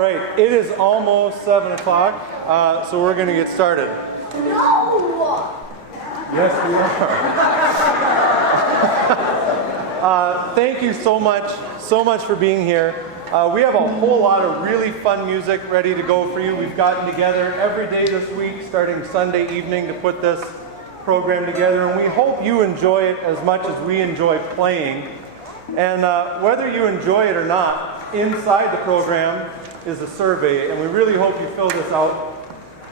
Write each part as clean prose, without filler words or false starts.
right, it is almost 7 o'clock, so we're going to get started. No! Yes, we are. Thank you so much for being here. We have a whole lot of really fun music ready to go for you. We've gotten together every day this week, starting Sunday evening, to put this program together, and we hope you enjoy it as much as we enjoy playing. And whether you enjoy it or not, inside the program is a survey, and we really hope you fill this out.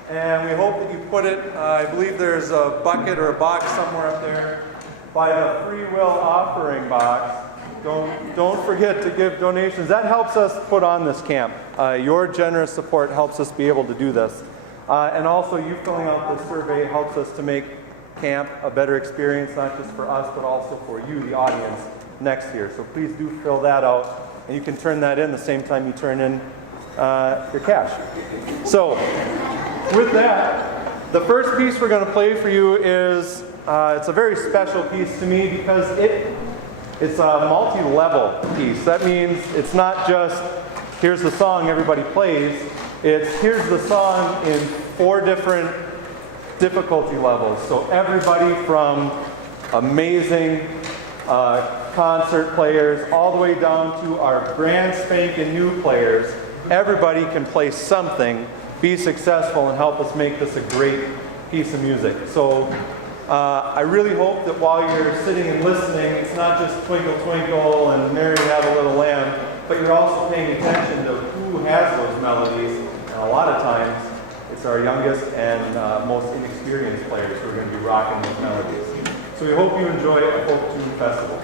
And we hope that you put it, I believe there's a bucket or a box somewhere up there by the free will offering box. Don't forget to give donations. That helps us put on this camp. Your generous support helps us be able to do this. And also, you filling out this survey helps us to make camp a better experience, not just for us, but also for you, the audience, next year. So please do fill that out. And you can turn that in the same time you turn in your cash. So, with that, the first piece we're going to play for you is, it's a very special piece to me because it's a multi-level piece. That means it's not just, here's the song everybody plays. It's, here's the song in 4 different difficulty levels. So everybody from amazing concert players all the way down to our brand spanking new players, everybody can play something, be successful, and help us make this a great piece of music. So I really hope that while you're sitting and listening, it's not just Twinkle Twinkle and Mary Had a Little Lamb, but you're also paying attention to who has those melodies. And a lot of times it's our youngest and most inexperienced players who are going to be rocking those melodies. So we hope you enjoy a folk tune festival.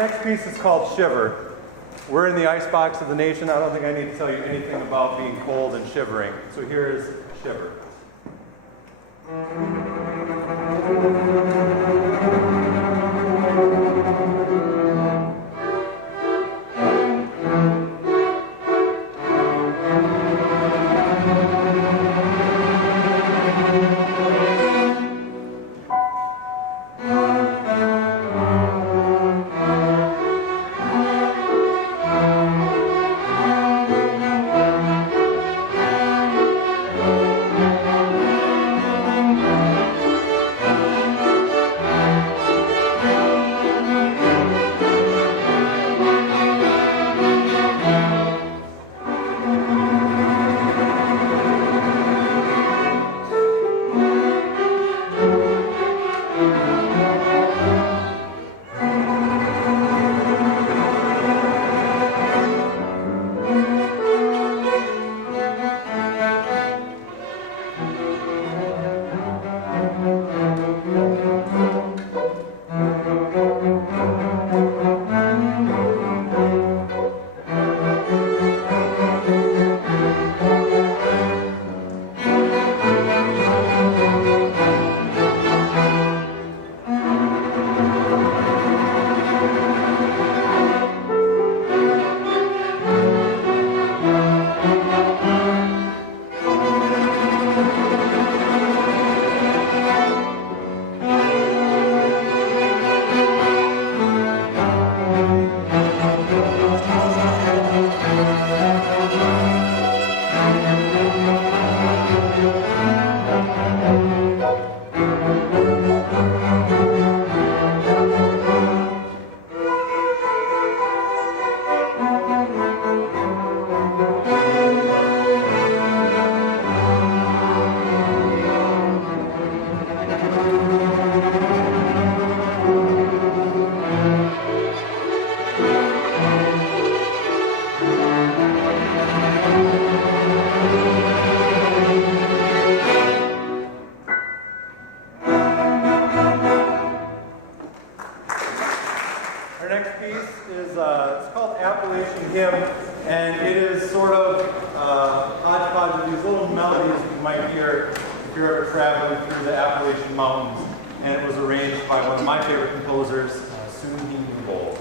next piece is called Shiver. We're in the icebox of the nation. I don't think I need to tell you anything about being cold and shivering. So here is Shiver. It's called Appalachian Hymn, and it is sort of hodgepodge of these little melodies you might hear if you're ever traveling through the Appalachian Mountains. And it was arranged by one of my favorite composers, Soon He Bowl.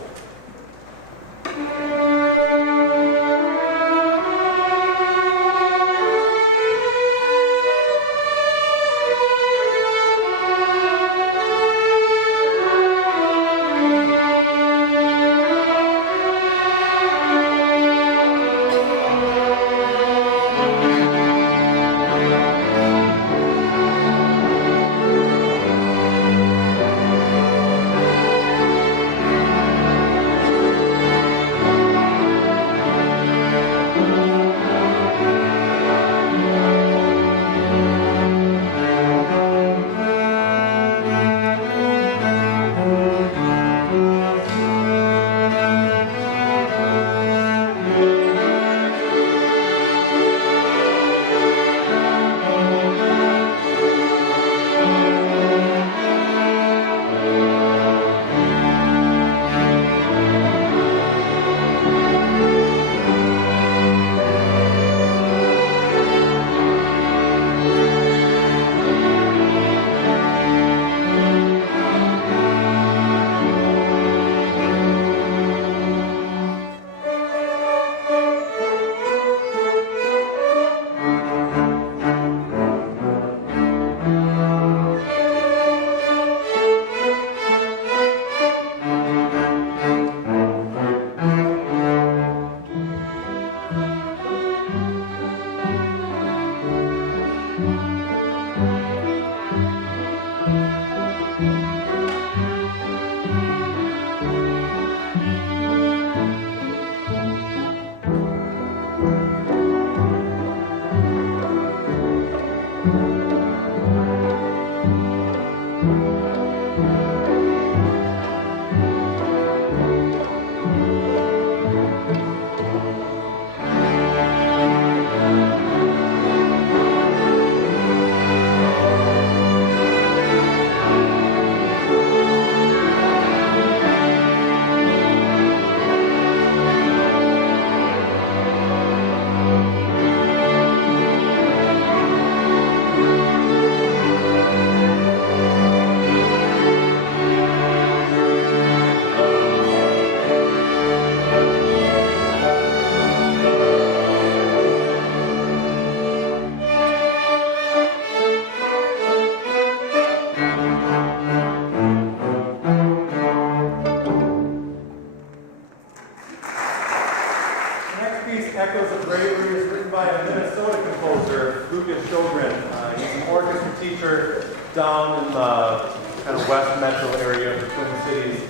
Echoes of Bravery is written by a Minnesota composer, Lucas Sjogren. He's an orchestra teacher down in the kind of west metro area of the Twin Cities.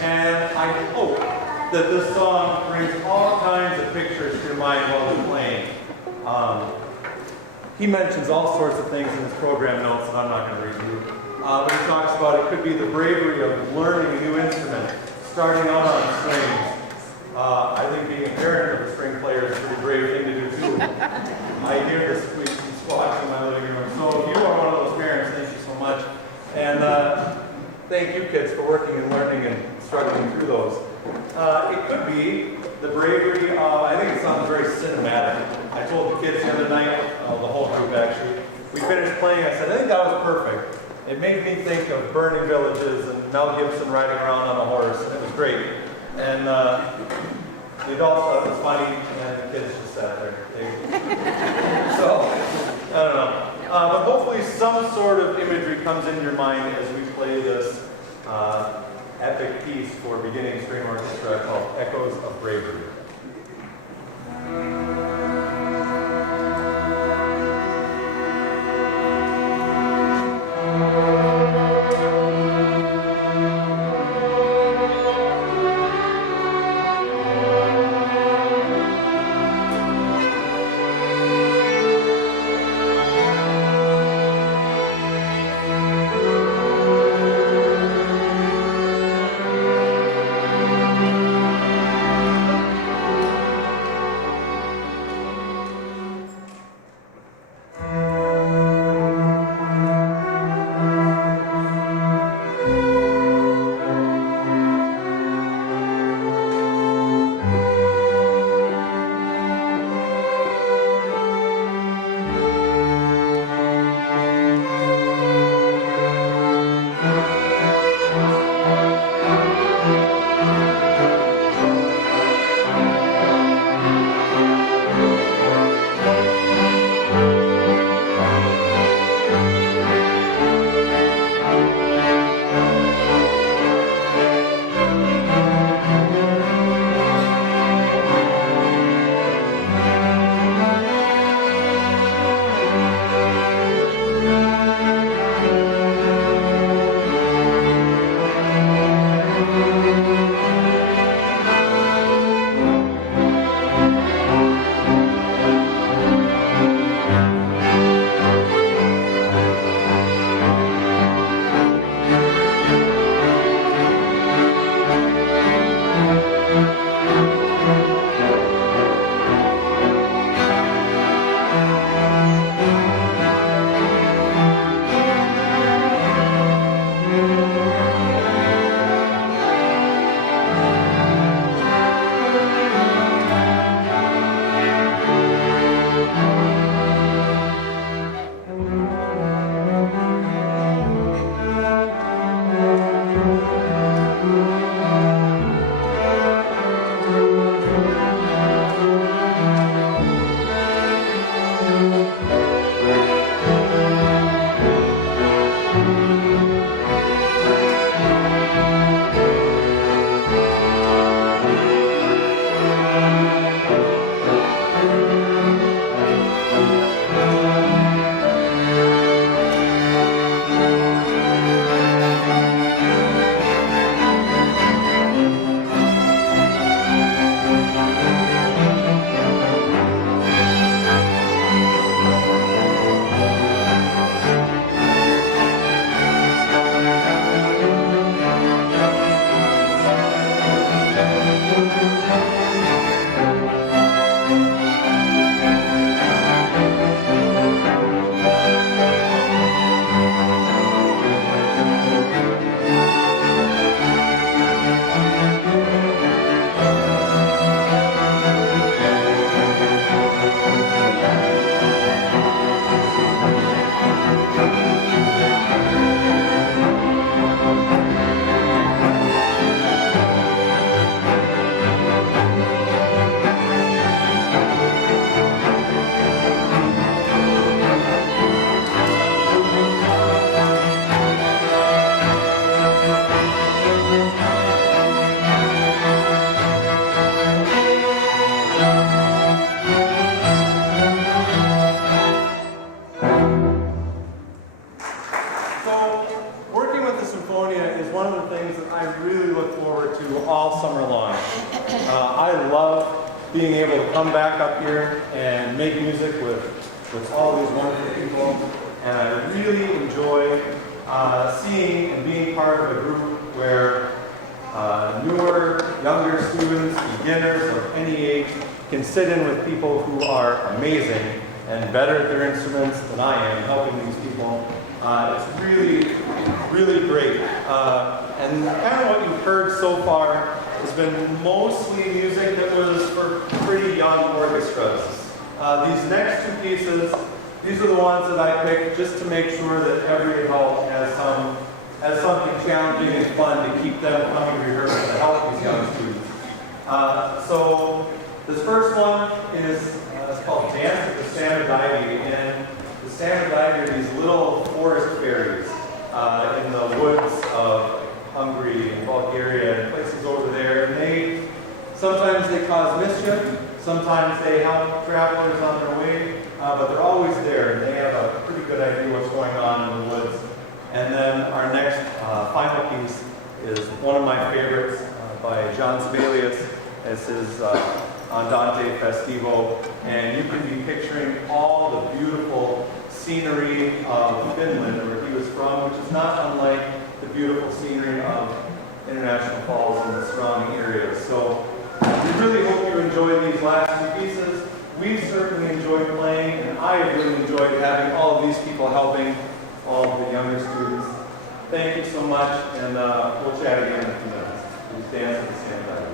And I hope that this song brings all kinds of pictures to your mind while you're playing. He mentions all sorts of things in his program notes that I'm not going to read you. But he talks about it could be the bravery of learning a new instrument, starting out on strings. I think being a parent of a string player is a pretty brave thing to do too. I hear the squeaks and squawks in my living room. So if you are one of those parents, thank you so much. And thank you kids for working and learning and struggling through those. It could be the bravery, I think it sounds very cinematic. I told the kids the other night, the whole group actually, we finished playing, I said, I think that was perfect. It made me think of burning villages and Mel Gibson riding around on a horse, and it was great. And the adults thought it was funny, and the kids just sat there. So, I don't know. But hopefully some sort of imagery comes into your mind as we play this epic piece for beginning string orchestra called Echoes of Bravery. forward to all summer long. I love being able to come back up here and make music with all these wonderful people, and I really enjoy seeing and being part of a group where newer, younger students, beginners of any age can sit in with people who are amazing and better at their instruments than I am, helping these people. It's really, really great. And kind of what you've heard so far has been mostly music that was for pretty young orchestras. These next two pieces, these are the ones that I picked just to make sure that every adult has something challenging and fun to keep them coming to rehearsal to help these young students. So this first one is it's called Dance at the Standard Ivy, and the Standard Ivy are these little forest fairies in the woods of Hungary and Bulgaria and places over there, and sometimes they cause mischief, sometimes they help travelers on their way, but they're always there, and they have a pretty good idea what's going on in the woods. And then our next final piece is one of my favorites by John Sibelius. This is Andante Festivo, and you can be picturing all the beautiful scenery of Finland, where he was from, which is not unlike the beautiful scenery of International Falls and the surrounding areas. So we really hope you enjoy these last two pieces. We certainly enjoyed playing, and I have really enjoyed having all of these people helping all of the younger students. Thank you so much, and we'll chat again in a few minutes. Please dance at the same time.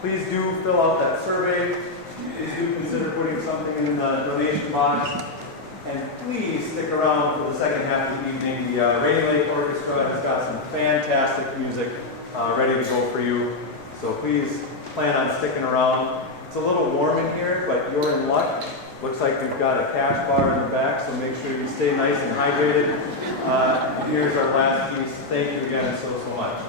Please do fill out that survey. Please do consider putting something in the donation box. And please stick around for the second half of the evening. The Rainy Lake Orchestra has got some fantastic music ready to go for you. So please plan on sticking around. It's a little warm in here, but you're in luck. Looks like we've got a cash bar in the back, so make sure you stay nice and hydrated. Here's our last piece. Thank you again so much.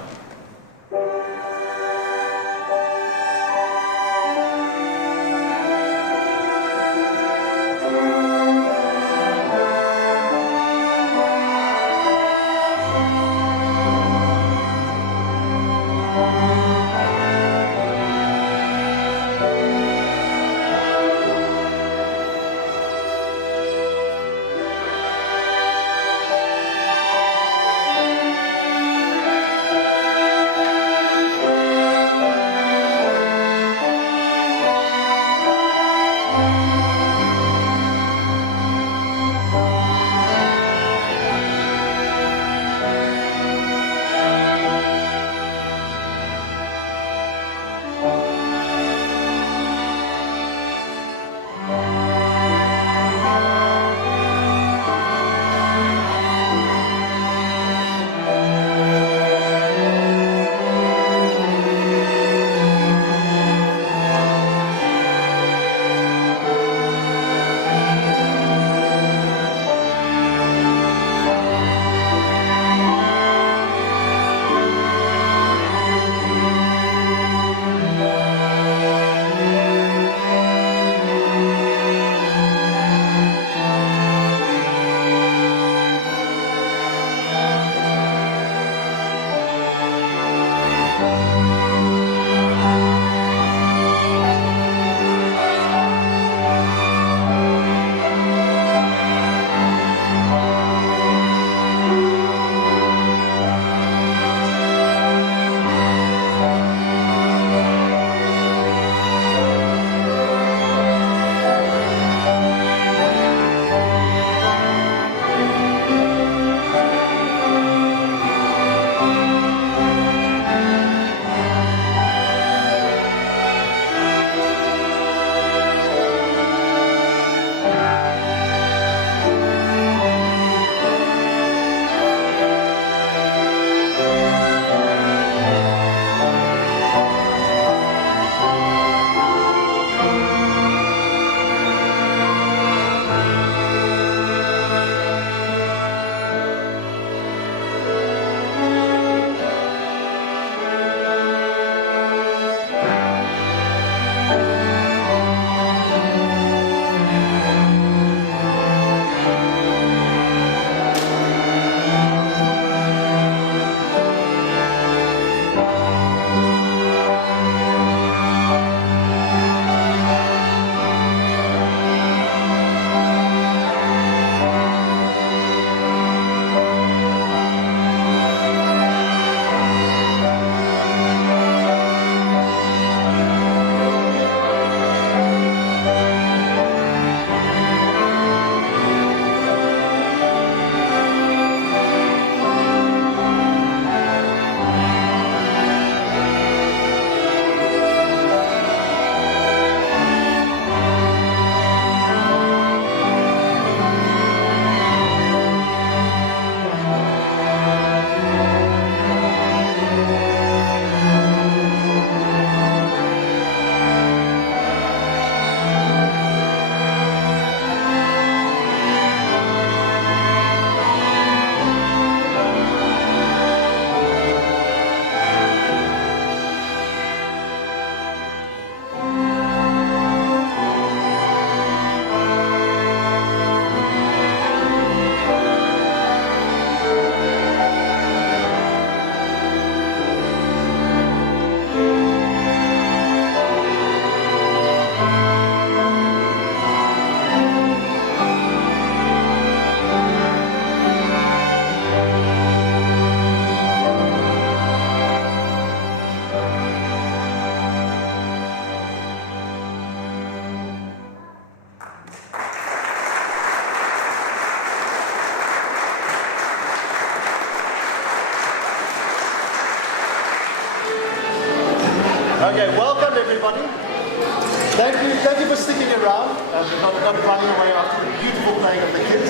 you for sticking around. Not running away after the beautiful playing of the kids.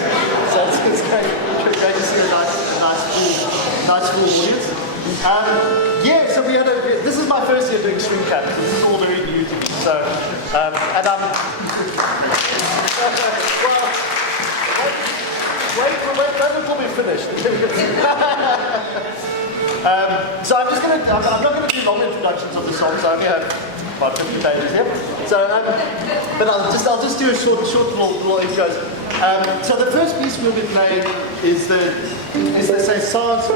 So it's great to see a nice full audience. Yeah, so this is my first year doing string camp. So this is all very new to me. So, and I'm, wait until we're finished. So I'm not going to do long introductions of the songs. I only have about 50 pages here. So, but I'll just do a short little intros. So the first piece we'll be playing is the Saint-Saëns.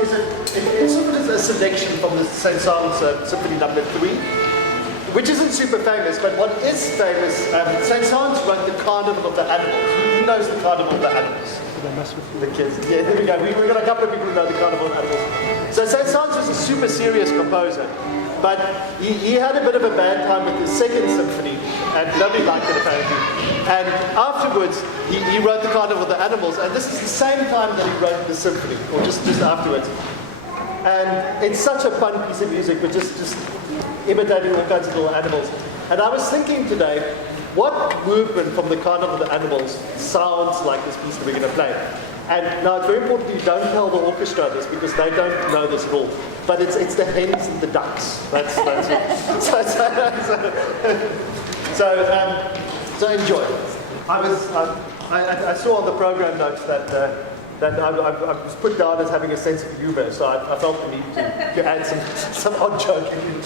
It's sort of a selection from the Saint-Saëns Symphony Number 3, which isn't super famous, but what is famous, Saint-Saëns wrote the Carnival of the Animals. Who knows the Carnival of the Animals? The kids. Yeah, there we go. We've got a couple of people who know the Carnival of Animals. So Saint-Saëns was a super serious composer, but he had a bit of a bad time with his second symphony, and nobody liked it apparently. And afterwards, he wrote the Carnival of the Animals, and this is the same time that he wrote the symphony, or just afterwards. And it's such a fun piece of music, but just imitating all kinds of little animals. And I was thinking today, what movement from the Carnival of the Animals sounds like this piece that we're going to play? And now it's very important you don't tell the orchestra this because they don't know this at all. But it's the hens and the ducks. That's it. So enjoy. I saw on the program notes that I was put down as having a sense of humor, so I felt the need to add some odd joking.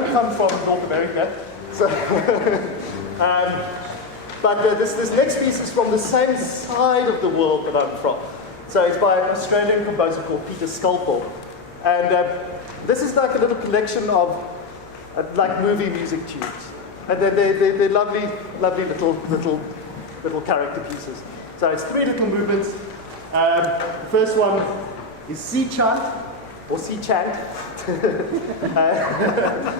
don't come from North America. So, but this next piece is from the same side of the world that I'm from. So it's by an Australian composer called Peter Sculpel. And this is like a little collection of like movie music tunes. And they're lovely, lovely little character pieces. So it's 3 little movements. The first one is C chant or C chant.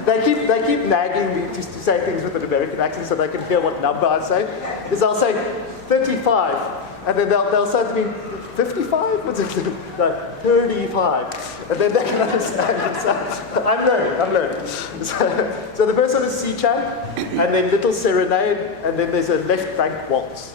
They keep nagging me to say things with an American accent so they can hear what number I say. Is I'll say 35, and then they'll say to me 55. What's it? No, 35, and then they can understand it. So I'm learning. So the first one is C chant, and then little serenade, and then there's a left bank waltz.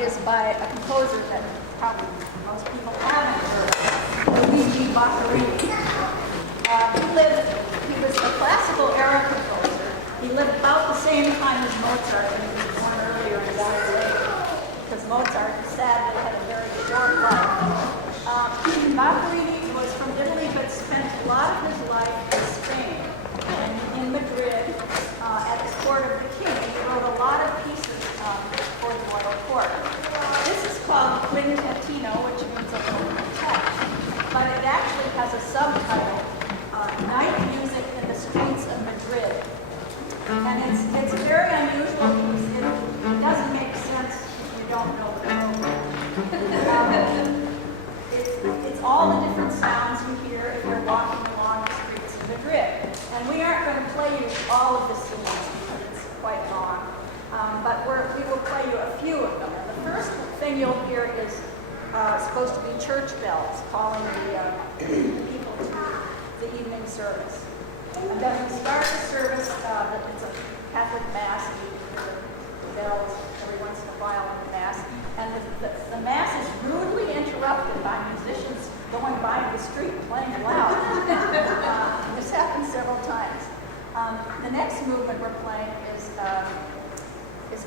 is by a composer that probably most people haven't heard of, Luigi Boccherini. He was a classical era composer. He lived about the same time as Mozart, and he was born earlier and died later, because Mozart sadly had a very short life. Boccherini was from Italy, but spent a lot of his life in Spain and in Madrid at the court of the king. He wrote a lot of pieces for the royal court. This is called Quintetino, which means a little quintet, but it actually has a subtitle, Night Music in the Streets of Madrid. And it's a very unusual piece. It doesn't make sense if you don't know the program. It's all the different sounds you hear if you're walking along the streets of Madrid. And we aren't going to play you all of the scenes because it's quite long. But we will play you a few of them. And the first thing you'll hear is supposed to be church bells calling the people to the evening service. And then we start the service, it's a Catholic Mass, and you hear the bells every once in a while in the Mass. And the Mass is rudely interrupted by musicians going by the street playing loud. This happened several times. The next movement we're playing is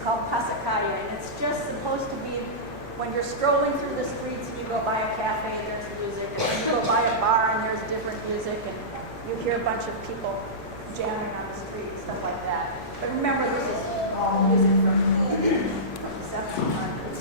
called Pasaccalle, and it's just supposed to be when you're strolling through the streets and you go by a cafe and there's music, and then you go by a bar and there's different music, and you hear a bunch of people jamming on the street, stuff like that. But remember, this is all music from the 1700s.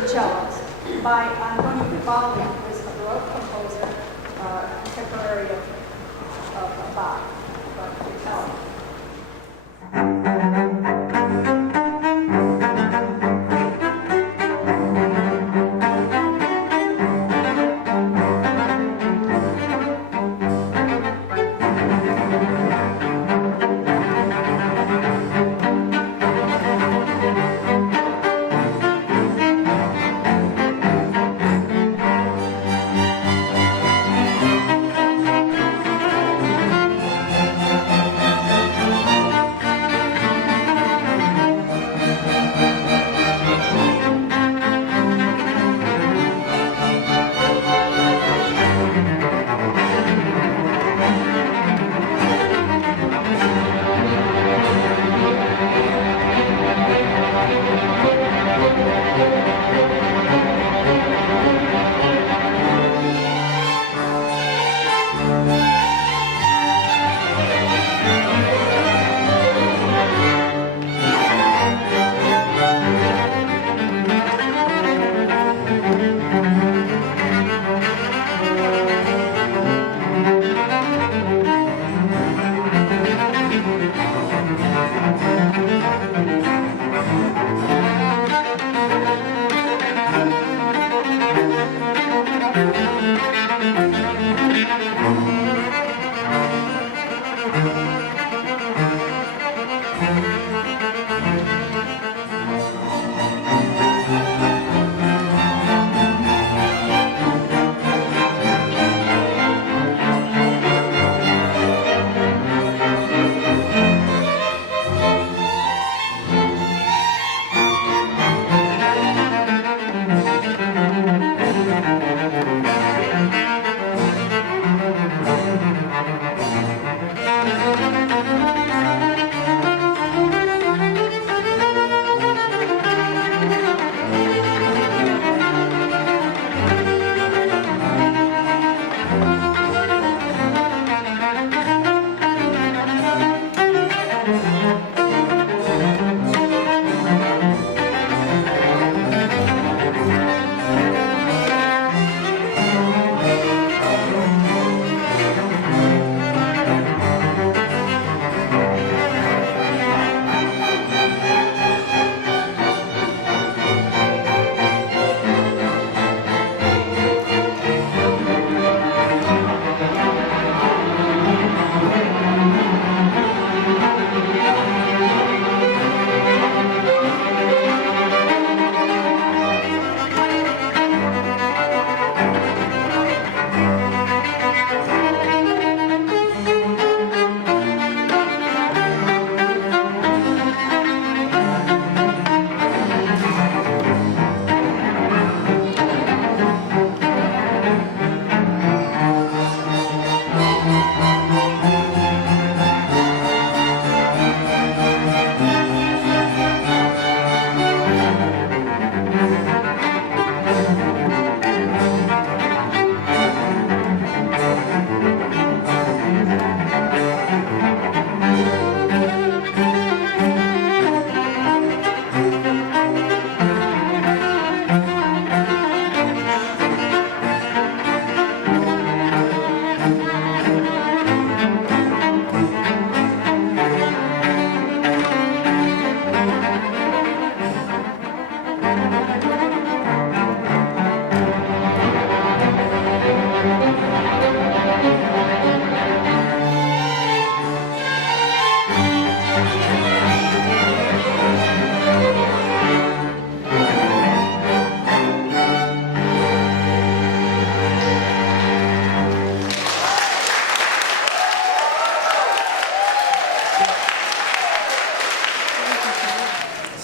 two cellos by Antonio Vivaldi, who is a Baroque composer, contemporary of Bach.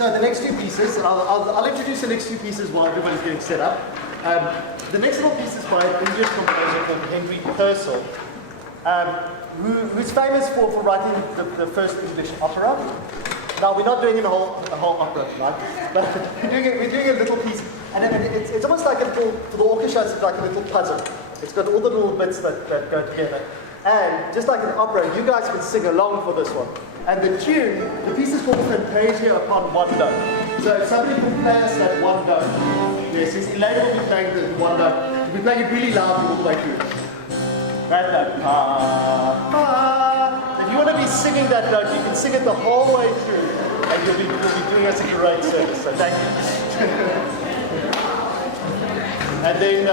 So the next two pieces, and I'll introduce the next two pieces while everybody's getting set up. The next little piece is by an English composer called Henry Purcell, who's famous for writing the first English opera. Now, we're not doing a whole opera tonight, but we're doing a little piece, and it's almost like for the orchestra, it's like a little puzzle. It's got all the little bits that go together. And just like an opera, you guys can sing along for this one. And the tune, the piece is called Fantasia upon One Note. So if somebody can play us that one note, yes, Elaine will be playing the one note. We'll be playing it really loudly all the way through. That note. If you want to be singing that note, you can sing it the whole way through, and you'll be doing us a great service. So thank you. And then,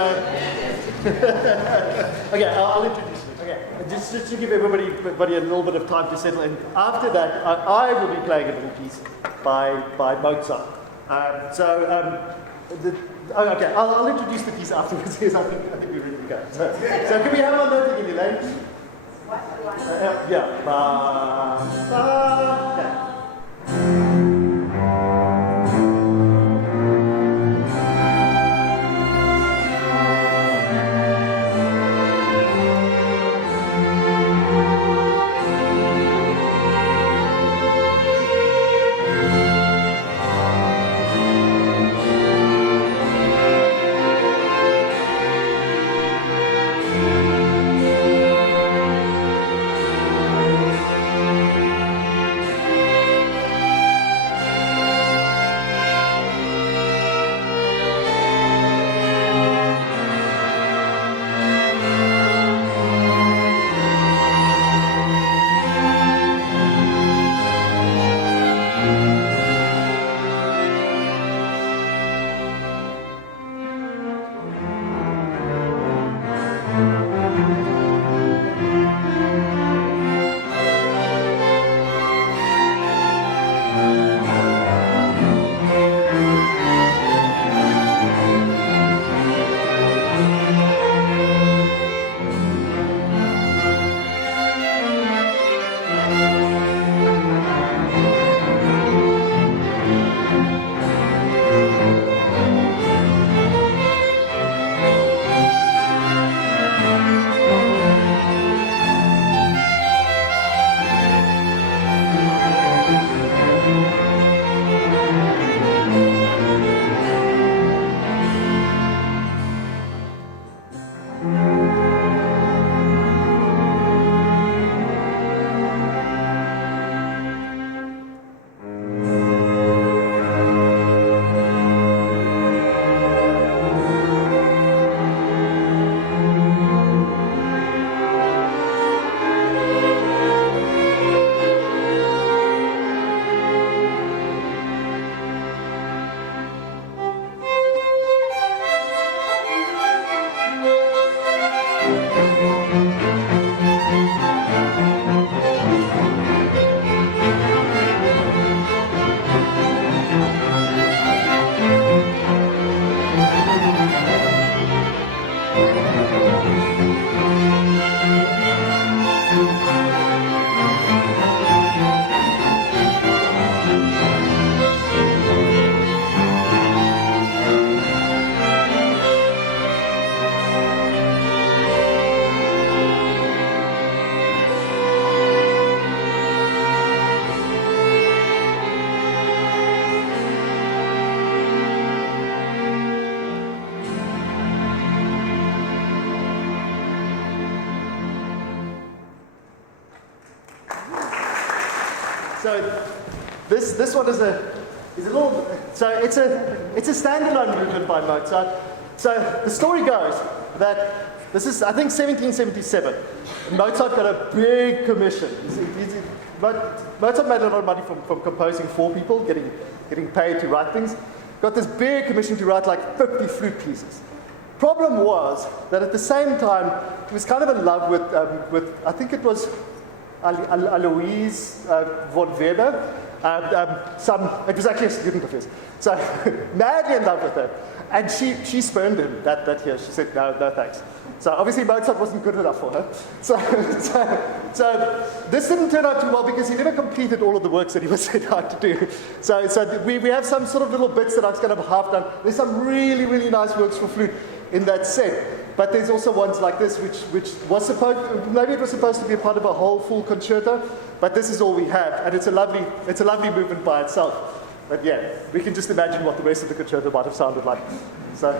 okay, I'll introduce you. Okay, just to give everybody a little bit of time to settle in. After that, I will be playing a little piece by Mozart. Okay, I'll introduce the piece afterwards because I think we're ready to go. So can we have our note again, Elaine? What? Yeah. Ba, ba, okay. So this one is a little, so it's a standalone movement by Mozart. So the story goes that this is, I think, 1777. Mozart got a big commission. Mozart made a lot of money from composing for people, getting paid to write things. Got this big commission to write like 50 flute pieces. Problem was that at the same time, he was kind of in love with I think it was Aloise von Weber. It was actually a student of his. So madly in love with her. And she spurned him that year. She said, no thanks. So obviously Mozart wasn't good enough for her. So this didn't turn out too well because he never completed all of the works that he was set out to do. So we have some sort of little bits that I've kind of half done. There's some really, really nice works for flute in that set. But there's also ones like this which was maybe it was supposed to be a part of a whole full concerto, but this is all we have. And it's a lovely movement by itself. But yeah, we can just imagine what the rest of the concerto might have sounded like. So.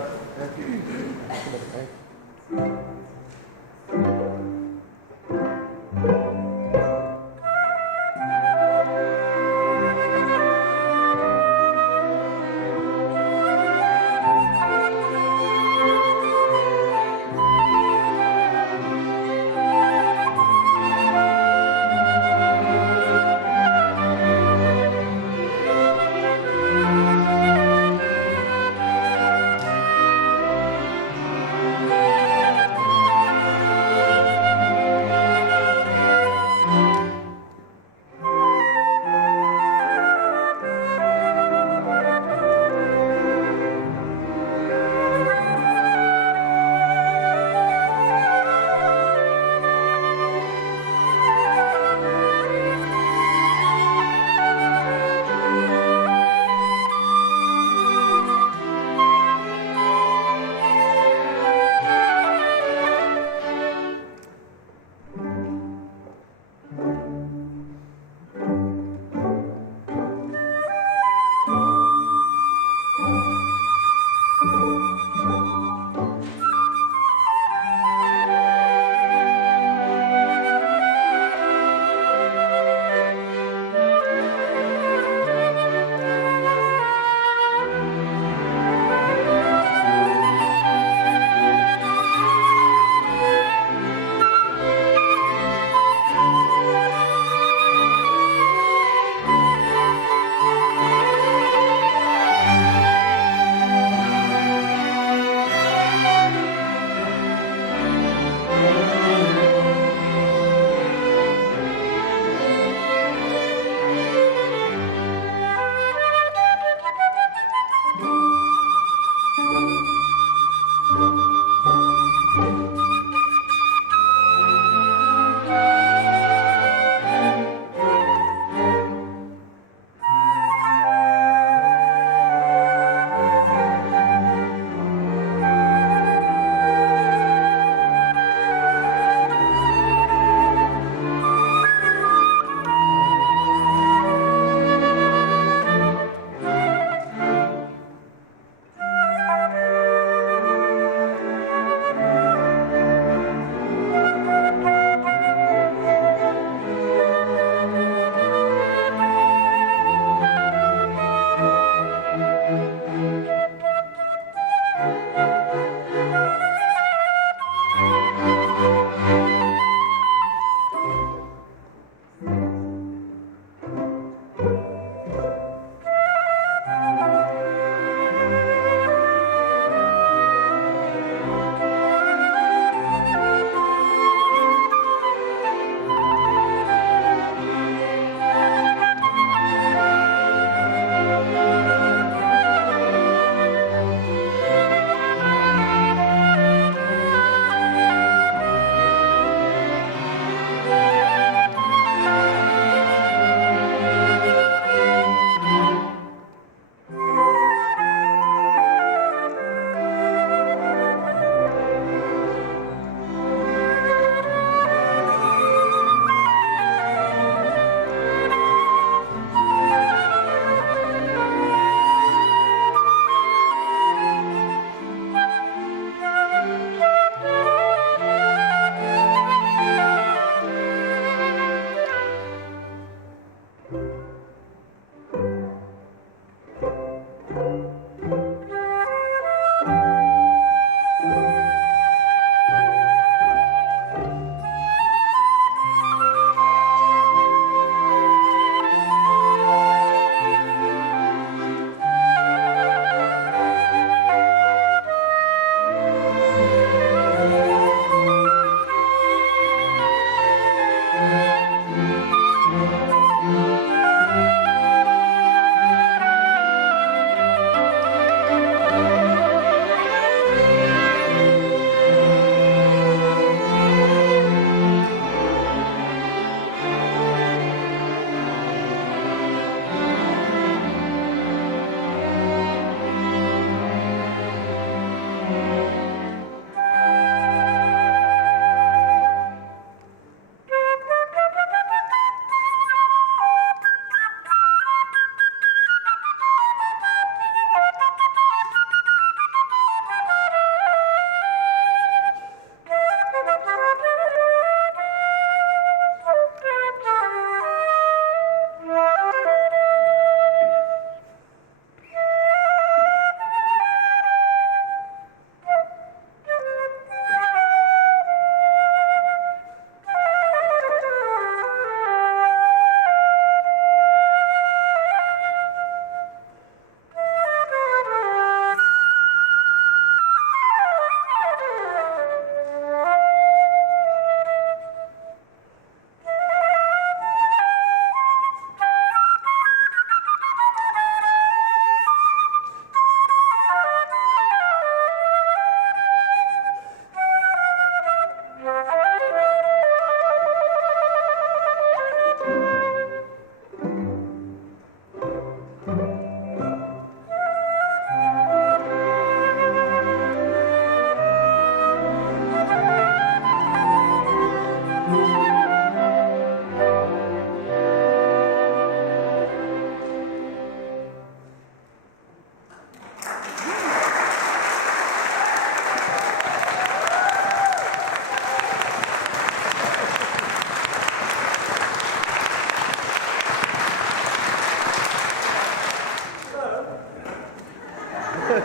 To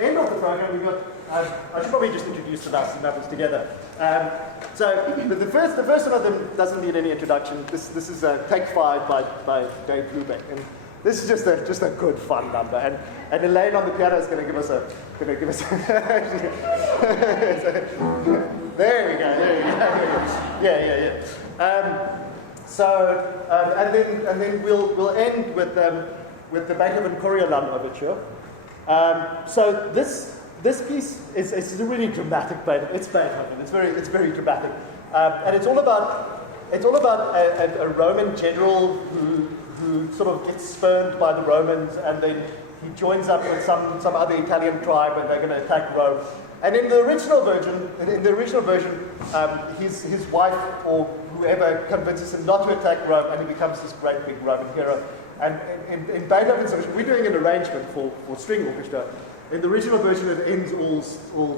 end off the program, we've got, I should probably just introduce the numbers together. So the first one of them doesn't need any introduction. This is Take 5 by Dave Brubeck. And this is just a good fun number. And Elaine on the piano is going to give us there we go. Yeah. And then we'll end with the Beethoven Coriolan overture. So this piece is a really dramatic Beethoven. It's Beethoven. It's very dramatic, and it's all about a Roman general who sort of gets spurned by the Romans, and then he joins up with some other Italian tribe, and they're going to attack Rome. And in the original version, his wife or whoever convinces him not to attack Rome, and he becomes this great big Roman hero. And in Beethoven's version, we're doing an arrangement for string orchestra. In the original version, it ends all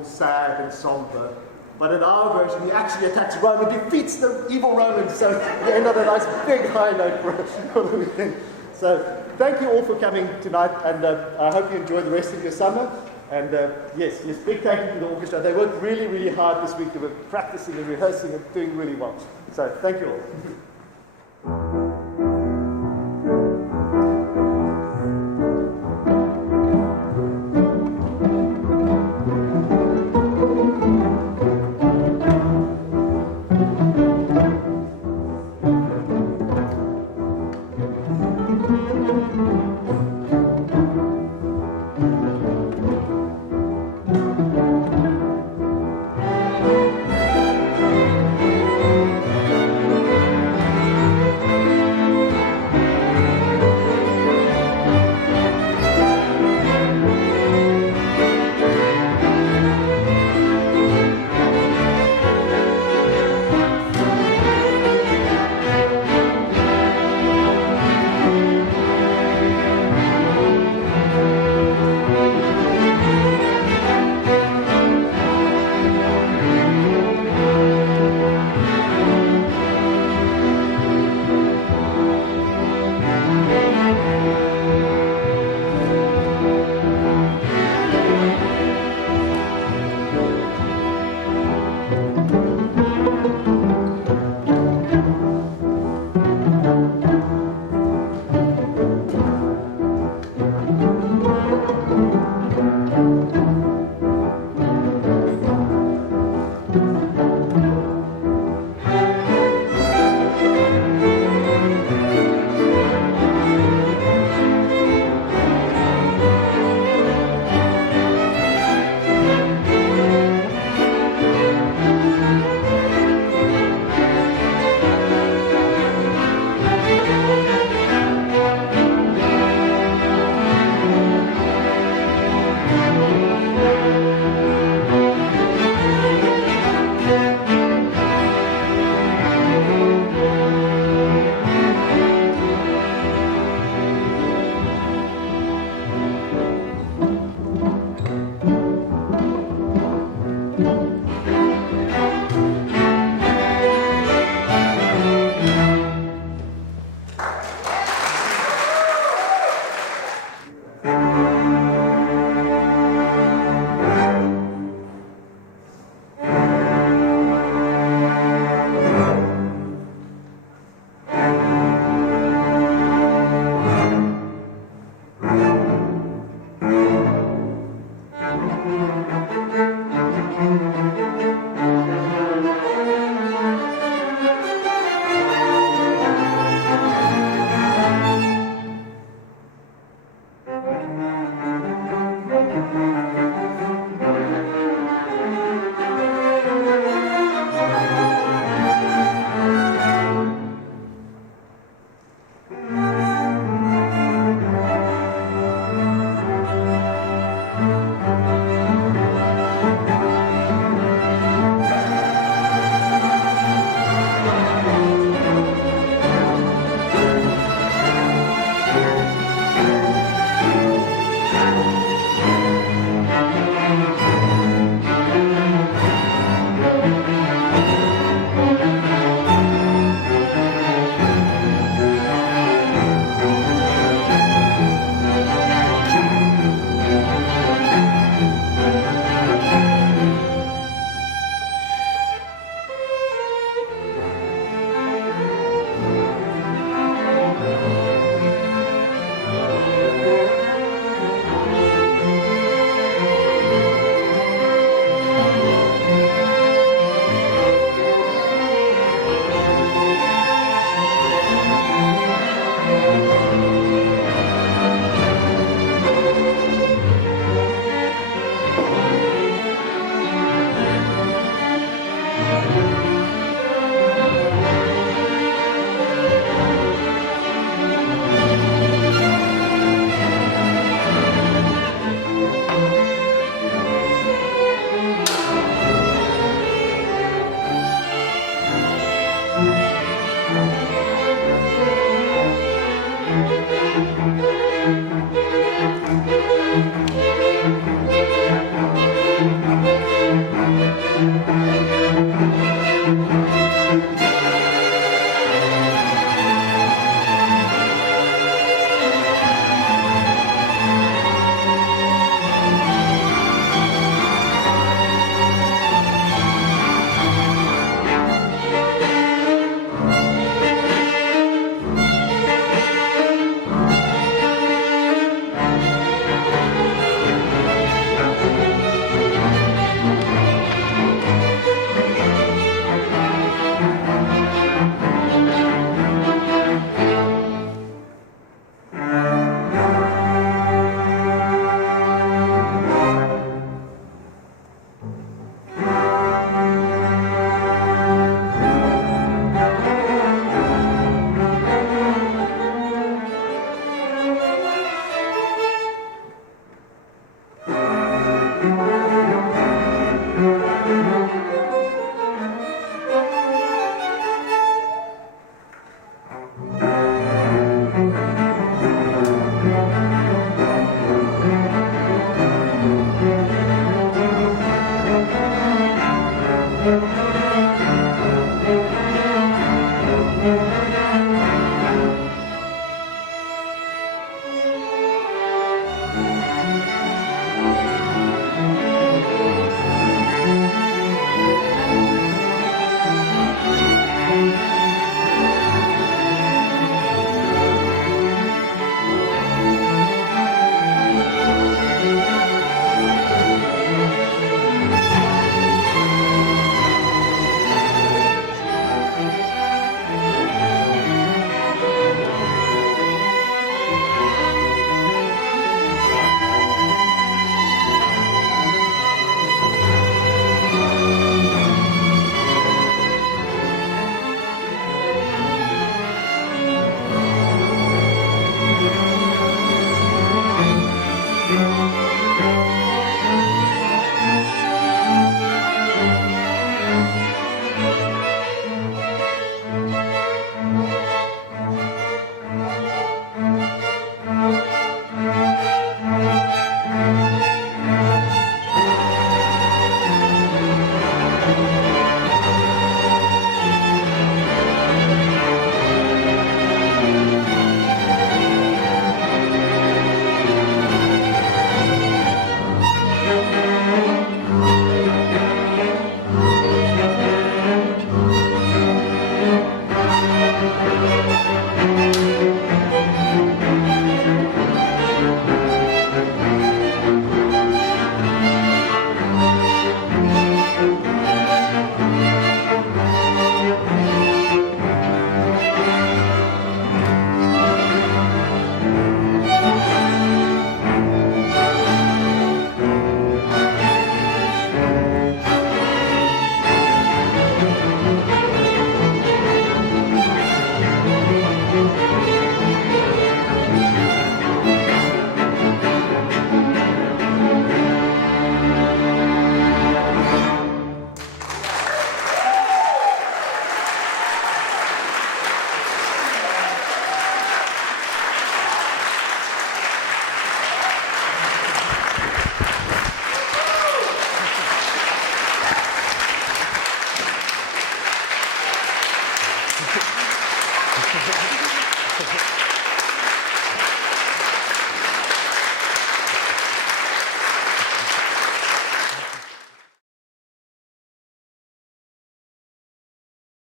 sad and somber. But in our version, he actually attacks Rome and defeats the evil Romans. So we end on a nice big high note for the weekend. So thank you all for coming tonight, and I hope you enjoy the rest of your summer. And yes, big thank you to the orchestra. They worked really, really hard this week. They were practicing and rehearsing and doing really well. So thank you all.